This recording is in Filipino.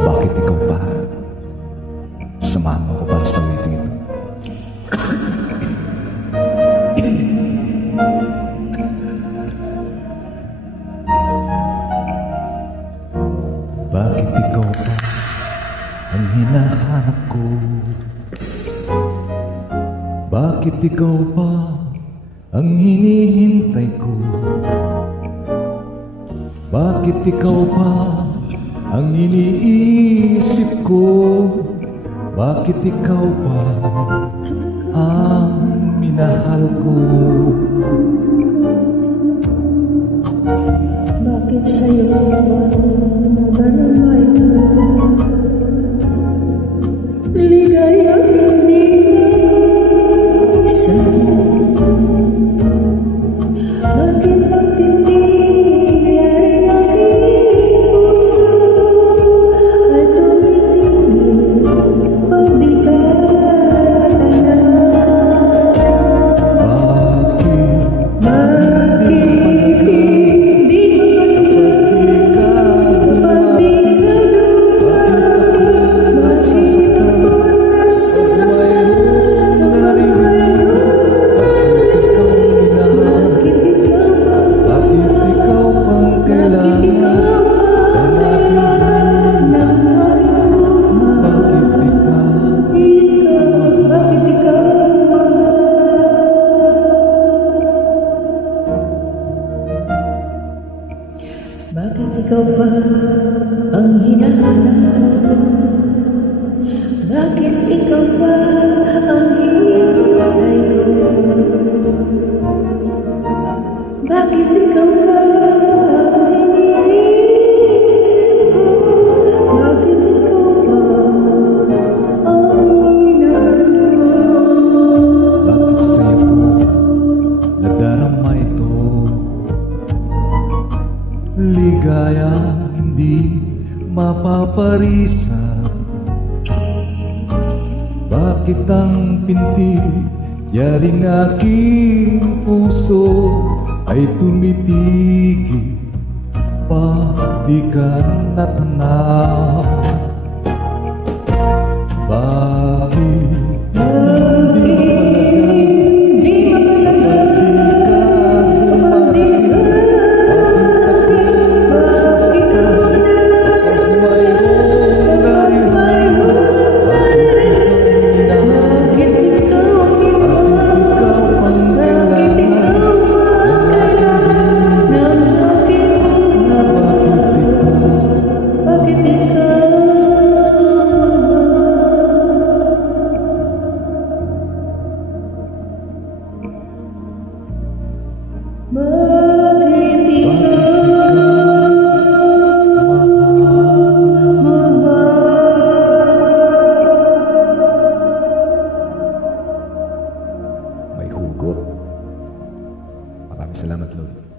Bakit ikaw pa? Samahan mo ko para sa waiting ito. Bakit ikaw pa ang hinahanap ko? Bakit ikaw pa ang hinihintay ko? Bakit ikaw pa ang iniisip ko? Bakit ikaw pa ang minahal ko? Bakit sa'yo nadarama ito? Ligaya hindi isa. Bakit ang pintig ay aking puso ay tumitingin pag di ka natanaw? Bakit hindi kapag di ka dumating? Bakit ako nasasaktan? Bakit ikaw ba ang hinahanap ko? Bakit ikaw ba ang hinihintay ko? Bakit ikaw ba ang iniisip ko? Bakit ikaw ba ang minahal ko? Bakit sa'yo ko nadarama ito? Ligaya hindi mapaparisan. Bakit ang pintig yaring aking puso ay tumitigil pag di ka natanaw? Bakit may hugot? Maraming salamat, Lord.